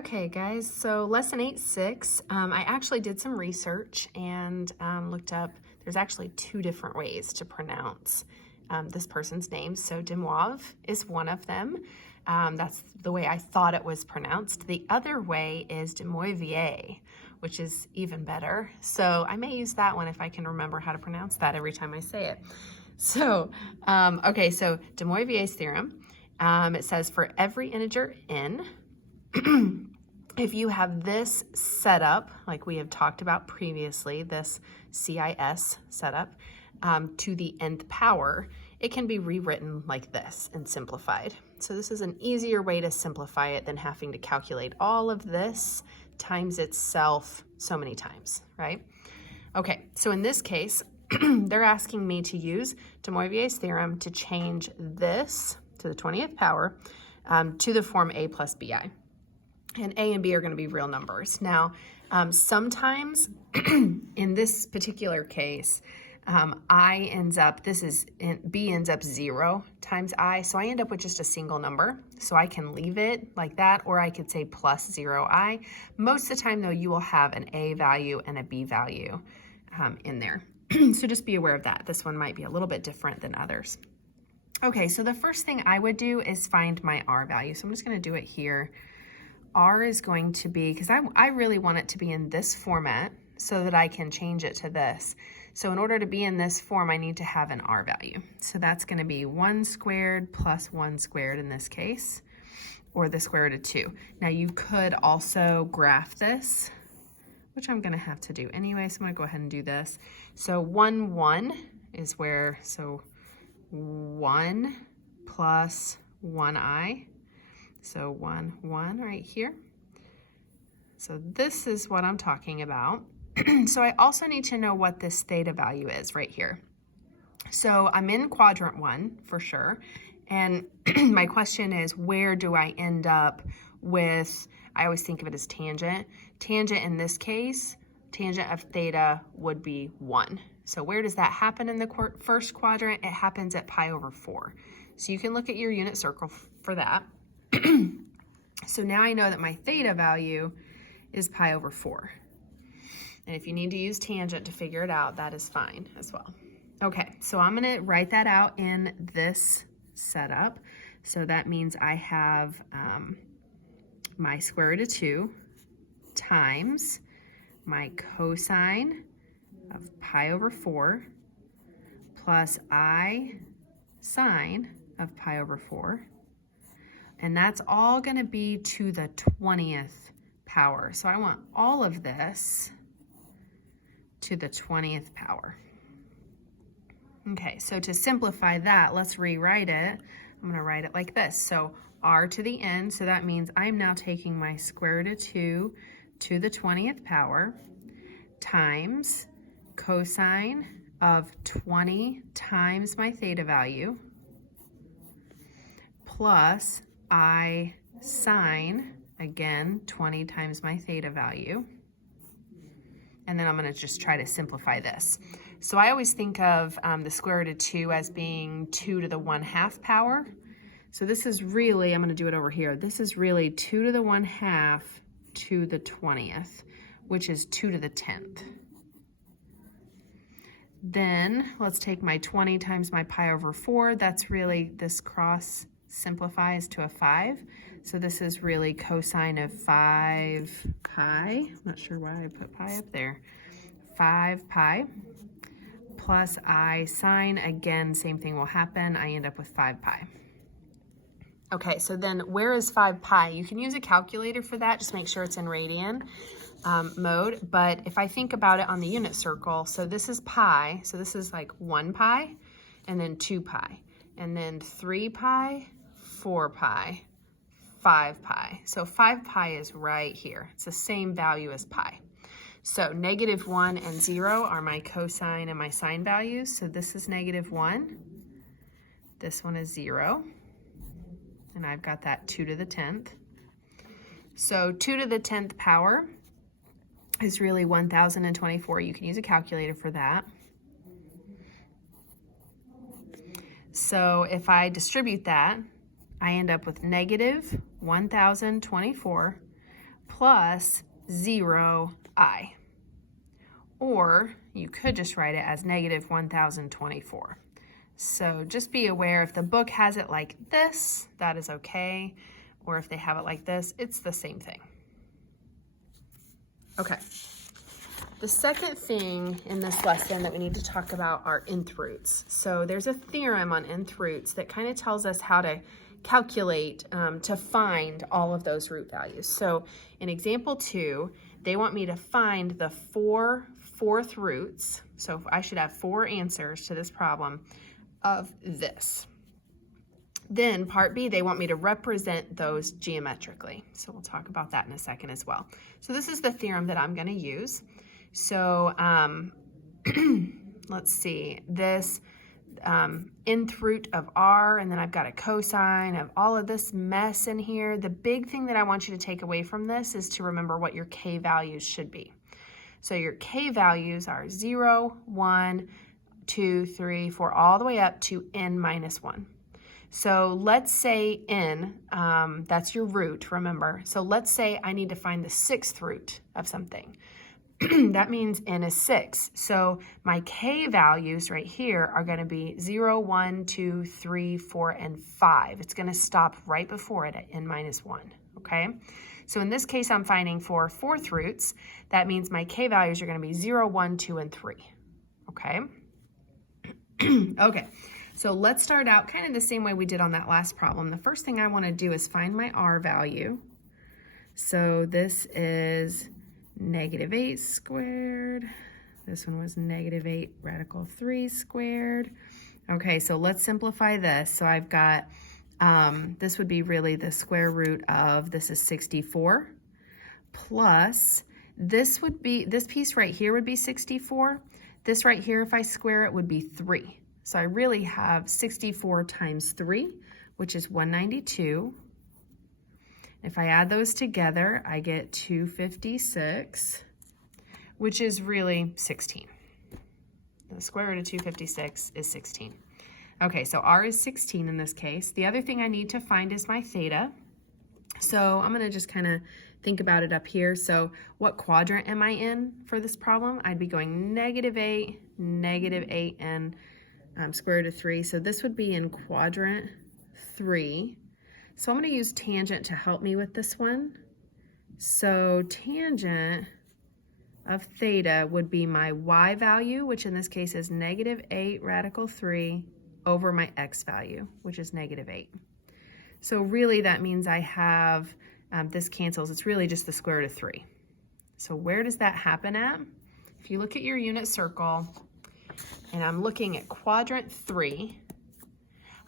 Okay, guys, so lesson 8.6, I actually did some research and looked up, there's actually two different ways to pronounce this person's name. So Demoivre is one of them. That's the way I thought it was pronounced. The other way is Demoivre, which is even better. So I may use that one if I can remember how to pronounce that every time I say it. So, okay, so Demoivre's theorem, it says for every integer n, if you have this setup, like we have talked about previously, this CIS setup, to the nth power, it can be rewritten like this and simplified. So this is an easier way to simplify it than having to calculate all of this times itself so many times, right? Okay, so in this case, they're asking me to use Demoivre's theorem to change this to the 20th power to the form a plus bi. And a and b are going to be real numbers. Now, sometimes in this particular case, b ends up 0 times I, so I end up with just a single number. So I can leave it like that, or I could say plus 0i. Most of the time, though, you will have an a value and a b value in there. So just be aware of that. This one might be a little bit different than others. Okay, so the first thing I would do is find my r value. So I'm just going to do it here. R is going to be, because I really want it to be in this format so that I can change it to this. So in order to be in this form, I need to have an R value. So that's going to be 1 squared plus 1 squared in this case, or the square root of 2. Now you could also graph this, which I'm going to have to do anyway, so I'm going to go ahead and do this. So 1, 1 is where, so 1 plus 1i. So 1, 1 right here. So this is what I'm talking about. So I also need to know what this theta value is right here. So I'm in quadrant 1 for sure. And my question is, where do I end up with, I always think of it as tangent. Tangent in this case, tangent of theta would be 1. So where does that happen in the first quadrant? It happens at pi over 4. So you can look at your unit circle for that. So now I know that my theta value is pi over 4. And if you need to use tangent to figure it out, that is fine as well. Okay, so I'm going to write that out in this setup. So that means I have my square root of 2 times my cosine of pi over 4 plus I sine of pi over 4. And that's all going to be to the 20th power. So I want all of this to the 20th power. Okay, so to simplify that, let's rewrite it. I'm going to write it like this. So r to the n, so that means I'm now taking my square root of 2 to the 20th power times cosine of 20 times my theta value plus I sine, again, 20 times my theta value. And then I'm going to just try to simplify this. So I always think of the square root of 2 as being 2 to the 1/2 power. So this is really, I'm going to do it over here. This is really 2 to the 1/2 to the 20th, which is 2 to the 10th. Then let's take my 20 times my pi over 4. That's really, this cross simplifies to a 5. So this is really cosine of 5 pi. I'm not sure why I put pi up there. 5 pi plus I sine. Again, same thing will happen. I end up with 5 pi. Okay, so then where is 5 pi? You can use a calculator for that. Just make sure it's in radian mode. But if I think about it on the unit circle, so this is pi. So this is like 1 pi and then 2 pi and then 3 pi, 4 pi, 5 pi. So 5 pi is right here. It's the same value as pi. So -1 and 0 are my cosine and my sine values. So this is -1. This one is 0. And I've got that 2 to the 10th. So 2 to the 10th power is really 1024. You can use a calculator for that. So if I distribute that, I end up with -1024 plus 0i. Or you could just write it as negative 1024. So just be aware, if the book has it like this, that is okay. Or if they have it like this, it's the same thing. Okay. The second thing in this lesson that we need to talk about are nth roots. So there's a theorem on nth roots that kind of tells us how to calculate, to find all of those root values. So in example 2, they want me to find the 4 fourth roots. So I should have 4 answers to this problem of this. Then part B, they want me to represent those geometrically. So we'll talk about that in a second as well. So this is the theorem that I'm going to use. So let's see, this nth root of r, and then I've got a cosine of all of this mess in here. The big thing that I want you to take away from this is to remember what your k values should be. So your k values are 0, 1, 2, 3, 4, all the way up to n minus 1. So let's say n, that's your root, remember. So let's say I need to find the 6th root of something. That means n is 6. So my k values right here are going to be 0, 1, 2, 3, 4, and 5. It's going to stop right before it at n minus 1, okay? So in this case, I'm finding for 4th roots. That means my k values are going to be 0, 1, 2, and 3, okay? Okay, so let's start out kind of the same way we did on that last problem. The first thing I want to do is find my r value. So this is negative 8 squared. This one was negative 8 radical 3 squared. Okay, so let's simplify this. So I've got, this would be really the square root of, this is 64, plus this would be, this piece right here would be 64. This right here, if I square it, would be 3. So I really have 64 times 3, which is 192. If I add those together, I get 256, which is really 16. The square root of 256 is 16. Okay, so r is 16 in this case. The other thing I need to find is my theta. So I'm going to just kind of think about it up here. So what quadrant am I in for this problem? I'd be going negative 8, and square root of 3. So this would be in quadrant 3. So I'm going to use tangent to help me with this one. So tangent of theta would be my y value, which in this case is negative 8 radical 3 over my x value, which is negative 8. So really that means I have, this cancels, it's really just the square root of 3. So where does that happen at? If you look at your unit circle, and I'm looking at quadrant 3,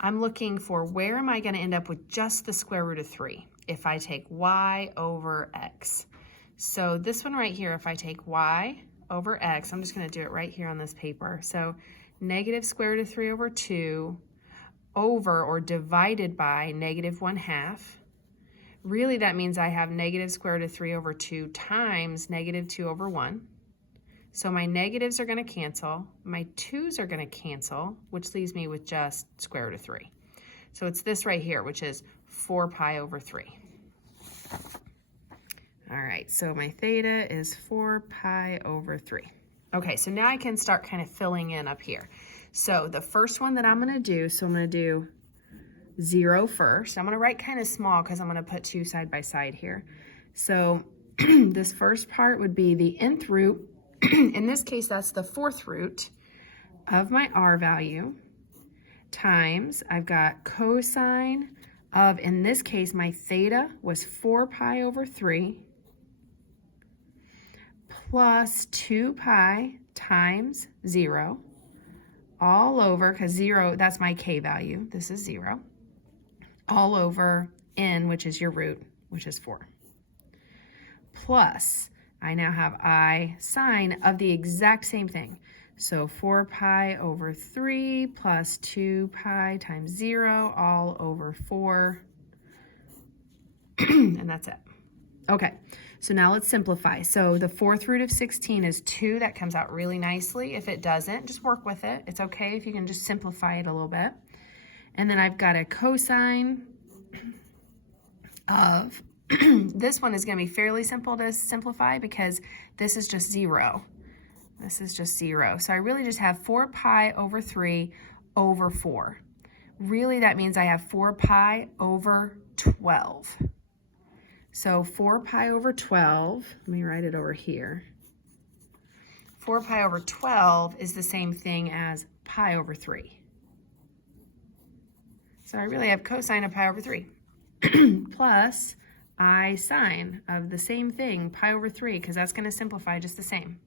I'm looking for where am I going to end up with just the square root of 3 if I take y over x. So this one right here, if I take y over x, I'm just going to do it right here on this paper. So negative square root of 3 over 2 over or divided by negative 1/2. Really that means I have negative square root of 3 over 2 times negative 2 over 1. So my negatives are going to cancel, my 2's are going to cancel, which leaves me with just square root of 3. So it's this right here, which is 4 pi over 3. All right, so my theta is 4 pi over 3. Okay, so now I can start kind of filling in up here. So the first one that I'm going to do, so I'm going to do 0 first. I'm going to write kind of small because I'm going to put 2 side by side here. So this first part would be the nth root. In this case, that's the 4th root of my r value times, I've got cosine of, in this case, my theta was 4 pi over 3 plus 2 pi times 0 all over, because 0, that's my k value, this is 0, all over n, which is your root, which is 4. Plus, I now have I sine of the exact same thing. So 4 pi over 3 plus 2 pi times 0 all over 4. And that's it. Okay, so now let's simplify. So the 4th root of 16 is 2. That comes out really nicely. If it doesn't, just work with it. It's okay if you can just simplify it a little bit. And then I've got a cosine of This one is going to be fairly simple to simplify because this is just 0. This is just 0. So I really just have 4 pi over 3 over 4. Really, that means I have 4 pi over 12. So 4 pi over 12, let me write it over here. 4 pi over 12 is the same thing as pi over 3. So I really have cosine of pi over 3 plus I sine of the same thing, pi over 3, because that's going to simplify just the same.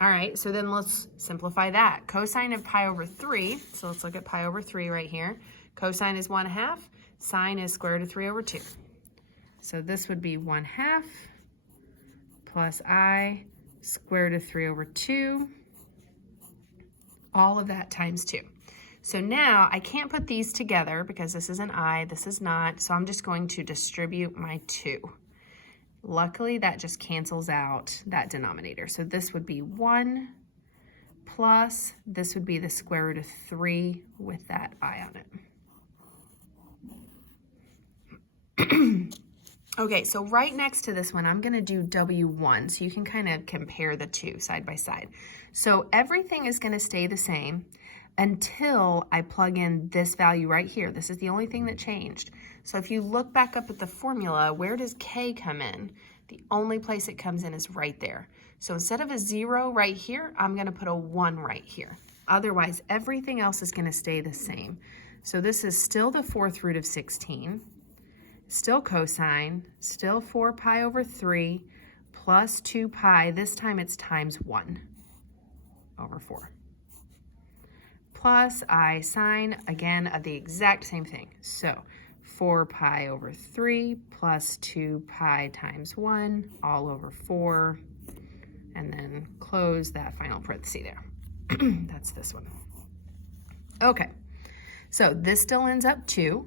All right, so then let's simplify that. Cosine of pi over 3, so let's look at pi over 3 right here. Cosine is 1/2, sine is square root of 3 over 2. So this would be 1/2 plus I square root of 3 over 2, all of that times 2. So now I can't put these together because this is an I, this is not, so I'm just going to distribute my 2. Luckily, that just cancels out that denominator. So this would be 1 plus, this would be the square root of 3 with that I on it. Okay, so right next to this one, I'm going to do W1, so you can kind of compare the two side by side. So everything is going to stay the same until I plug in this value right here. This is the only thing that changed. So if you look back up at the formula, where does K come in? The only place it comes in is right there. So instead of a 0 right here, I'm going to put a 1 right here. Otherwise, everything else is going to stay the same. So this is still the 4th root of 16, still cosine, still 4 pi over 3 plus 2 pi. This time it's times 1 over 4. Plus I sine, again, of the exact same thing. So 4 pi over 3 plus 2 pi times 1 all over 4, and then close that final parenthesis there. That's this one. Okay, so this still ends up 2.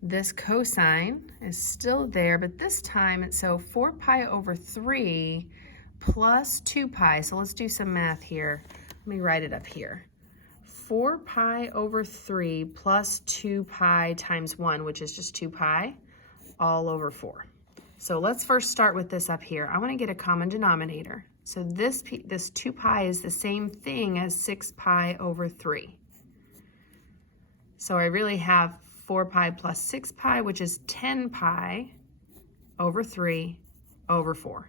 This cosine is still there, but this time it's so 4 pi over 3 plus 2 pi. So let's do some math here. Let me write it up here. 4 pi over 3 plus 2 pi times 1, which is just 2 pi, all over 4. So let's first start with this up here. I want to get a common denominator. So this 2 pi is the same thing as 6 pi over 3. So I really have 4 pi plus 6 pi, which is 10 pi over 3 over 4,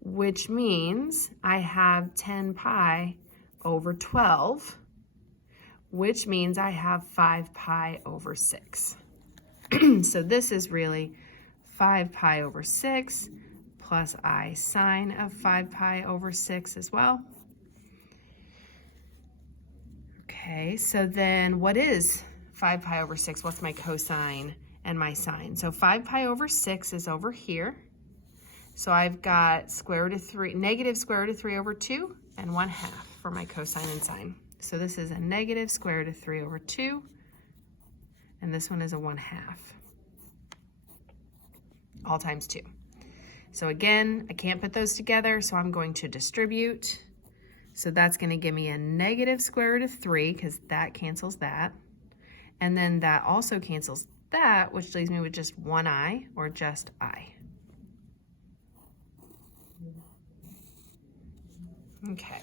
which means I have 10 pi over 12, which means I have 5 pi over 6. So this is really 5 pi over 6 plus I sine of 5 pi over 6 as well. Okay, so then what is 5 pi over 6? What's my cosine and my sine? So 5 pi over 6 is over here. So I've got square root of 3, negative square root of 3 over 2 and 1/2 for my cosine and sine. So this is a negative square root of 3 over 2, and this one is a 1/2, all times 2. So again, I can't put those together, so I'm going to distribute. So that's going to give me a negative square root of 3, because that cancels that. And then that also cancels that, which leaves me with just 1I, or just I. Okay.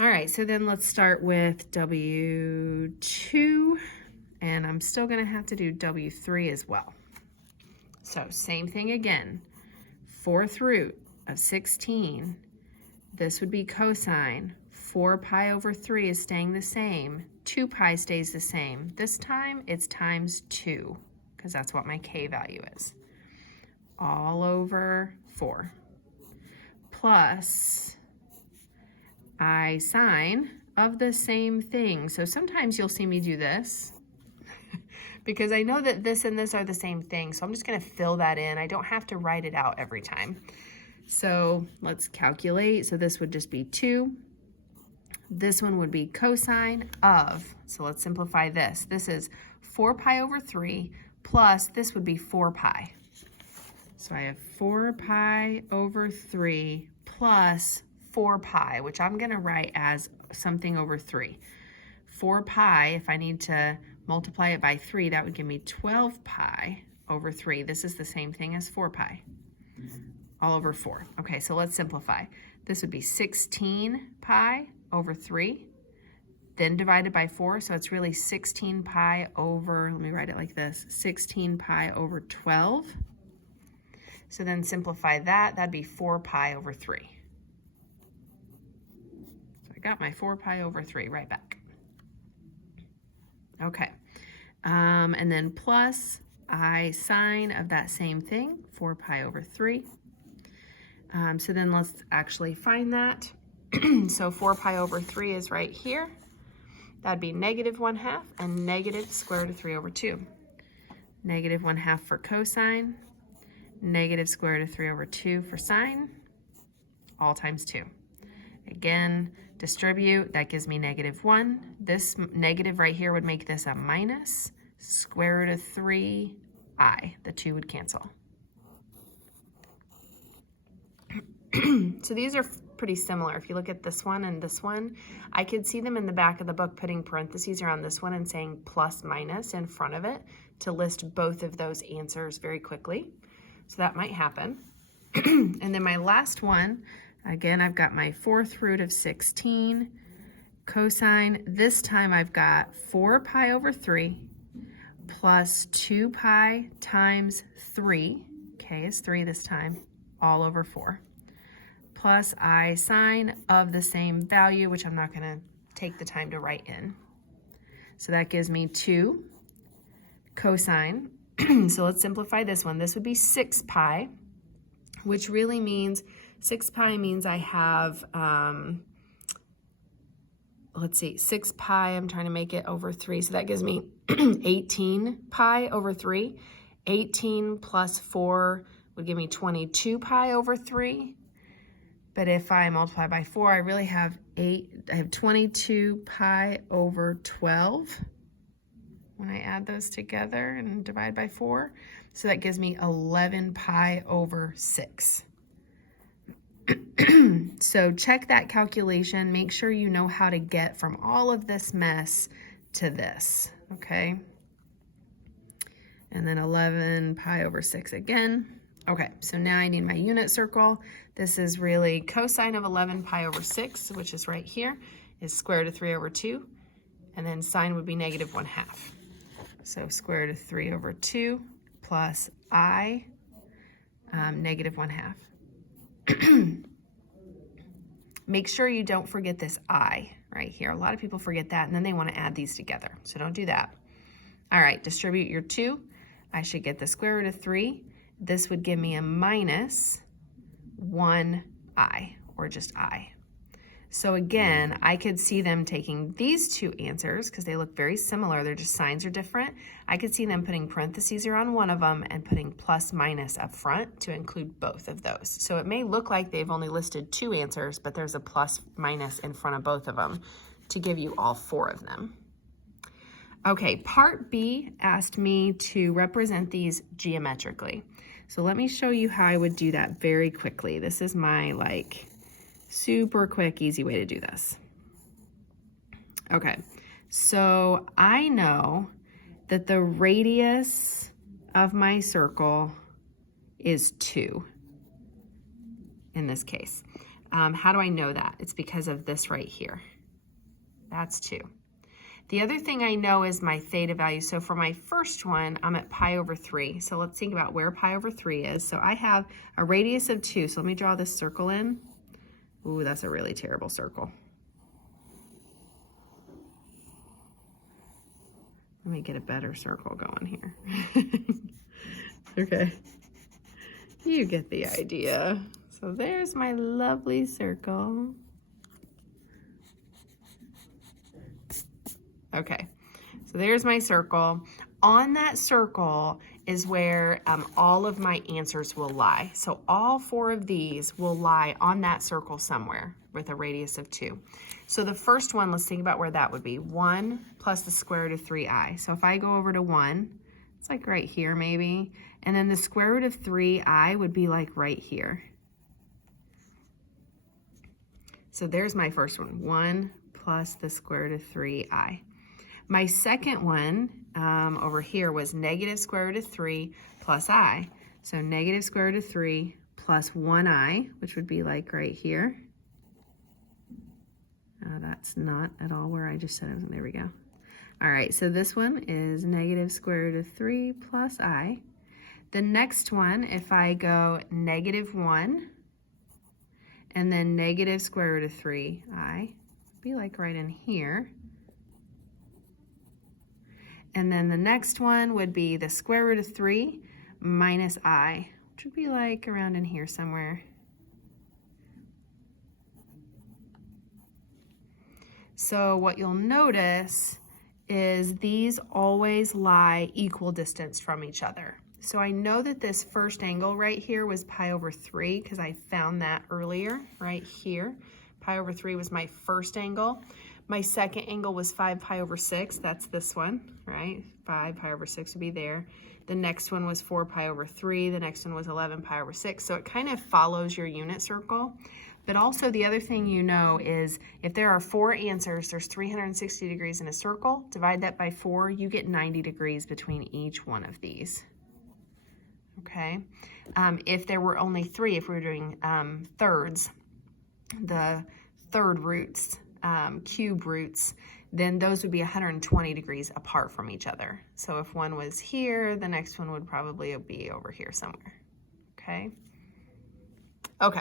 All right, so then let's start with W2, and I'm still going to have to do W3 as well. So same thing again, 4th root of 16, this would be cosine, 4 pi over 3 is staying the same, 2 pi stays the same. This time it's times 2, because that's what my K value is, all over 4, plus I sine of the same thing. So sometimes you'll see me do this because I know that this and this are the same thing. So I'm just going to fill that in. I don't have to write it out every time. So let's calculate. So this would just be 2. This one would be cosine of, so let's simplify this. This is 4 pi over 3 plus this would be 4 pi. So I have 4 pi over 3 plus 4 pi, which I'm going to write as something over 3. 4 pi, if I need to multiply it by 3, that would give me 12 pi over 3. This is the same thing as 4 pi, all over 4. Okay, so let's simplify. This would be 16 pi over 3, then divided by 4, so it's really 16 pi over, let me write it like this, 16 pi over 12. So then simplify that, that'd be 4 pi over 3. So I got my 4 pi over 3 right back. Okay, and then plus I sine of that same thing, 4 pi over 3. So then let's actually find that. So 4 pi over 3 is right here. That'd be -1/2 and negative square root of 3 over 2. -1/2 for cosine, negative square root of 3 over 2 for sine, all times 2. Again, distribute, that gives me -1. This negative right here would make this a minus square root of 3i. The 2 would cancel. So these are pretty similar. If you look at this one and this one, I could see them in the back of the book putting parentheses around this one and saying plus minus in front of it to list both of those answers very quickly. So that might happen. And then my last one, again, I've got my 4th root of 16 cosine. This time I've got 4 pi over 3 plus 2 pi times 3, k is 3 this time, all over 4, plus I sine of the same value, which I'm not going to take the time to write in. So that gives me 2 cosine. So let's simplify this one. This would be 6 pi, which really means 6 pi means I have, let's see, 6 pi, I'm trying to make it over 3. So that gives me 18 pi over 3. 18 plus 4 would give me 22 pi over 3. But if I multiply by 4, I really have 22 pi over 12 when I add those together and divide by 4. So that gives me 11 pi over 6. So check that calculation. Make sure you know how to get from all of this mess to this, okay? And then 11 pi over 6 again. Okay, so now I need my unit circle. This is really cosine of 11 pi over 6, which is right here, is square root of 3 over 2. And then sine would be -1/2. So square root of 3 over 2 plus I, -1/2. Make sure you don't forget this I right here. A lot of people forget that, and then they want to add these together. So don't do that. All right, distribute your 2. I should get the square root of 3. This would give me a minus 1i, or just I. So again, I could see them taking these two answers because they look very similar. They're just signs are different. I could see them putting parentheses around one of them and putting plus minus up front to include both of those. So it may look like they've only listed 2 answers, but there's a plus minus in front of both of them to give you all 4 of them. Okay, part B asked me to represent these geometrically. So let me show you how I would do that very quickly. This is my super quick, easy way to do this. Okay, so I know that the radius of my circle is 2 in this case. How do I know that? It's because of this right here. That's 2. The other thing I know is my theta value. So for my first one, I'm at pi over 3. So let's think about where pi over 3 is. So I have a radius of 2. So let me draw this circle in. Ooh, that's a really terrible circle. Let me get a better circle going here. Okay. You get the idea. So there's my lovely circle. Okay, so there's my circle. On that circle is where all of my answers will lie. So all 4 of these will lie on that circle somewhere with a radius of 2. So the first one, let's think about where that would be. 1 plus the square root of 3i. So if I go over to 1, it's like right here maybe. And then the square root of 3i would be like right here. So there's my first one, 1 plus the square root of 3i. My second one over here was negative square root of 3 plus I. So negative square root of 3 plus 1i, which would be like right here. That's not at all where I just said it was. There we go. All right, so this one is negative square root of 3 plus I. The next one, if I go negative 1 and then negative square root of 3i, be like right in here. And then the next one would be the square root of 3 minus I, which would be like around in here somewhere. So what you'll notice is these always lie equal distance from each other. So I know that this first angle right here was pi over 3 because I found that earlier right here. Pi over 3 was my first angle. My second angle was 5 pi over 6. That's this one, right? 5 pi over 6 would be there. The next one was 4 pi over 3. The next one was 11 pi over 6. So it kind of follows your unit circle. But also the other thing you know is if there are 4 answers, there's 360 degrees in a circle. Divide that by 4, you get 90 degrees between each one of these. Okay? If there were only 3, if we were doing thirds, the third roots, cube roots, then those would be 120 degrees apart from each other. So if one was here, the next one would probably be over here somewhere. Okay? Okay.